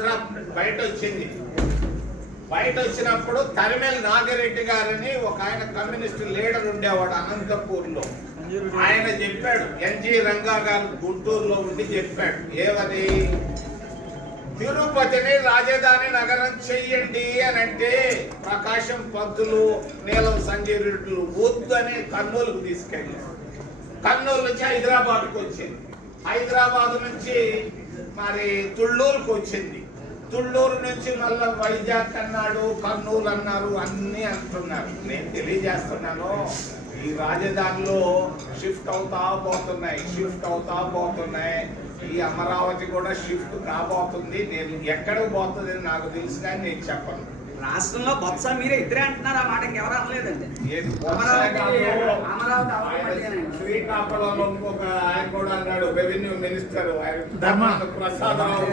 ఆంధ్ర బయట వచ్చింది. బయట వచ్చినప్పుడు తరిమేల్ నాగిరెడ్డి గారని ఒక ఆయన కమ్యూనిస్ట్ లీడర్ ఉండేవాడు అనంతపూర్లో. ఆయన చెప్పాడు, ఎన్జి రంగా గారు గుంటూరులో ఉండి చెప్పాడు, ఏమని, తిరుపతిని రాజధాని నగరం చెయ్యండి అని అంటే ప్రకాశం పంతులు, నీలం సంజయ్ రెడ్డిలు వద్దు అని కర్నూలుకు తీసుకెళ్ళారు. కర్నూలు నుంచి హైదరాబాద్కు వచ్చింది. హైదరాబాద్ నుంచి మరి తుళ్ళూరుకు వచ్చింది. తుళ్ళూరు నుంచి మళ్ళీ వైజాగ్ అన్నాడు, కర్నూలు అన్నారు, అన్ని అంటున్నారు. నేను తెలియజేస్తున్నాను, ఈ రాజధానిలో షిఫ్ట్ అవుతా పోతున్నాయి. ఈ అమరావతి కూడా షిఫ్ట్ కాబోతుంది. నేను ఎక్కడికి పోతుంది నాకు తెలుసు, కానీ నేను చెప్పను. రాష్ట్రంలో బొత్స మీరే ఇద్దరే అంటున్నారు, ఆ మాట ఇంకెవరు అనలేదండి. శ్రీకాకుళంలో ఇంకొక ఆయన కూడా అన్నాడు, రెవెన్యూ మినిస్టర్ ఆయన ధర్మాన ప్రసాదరావు.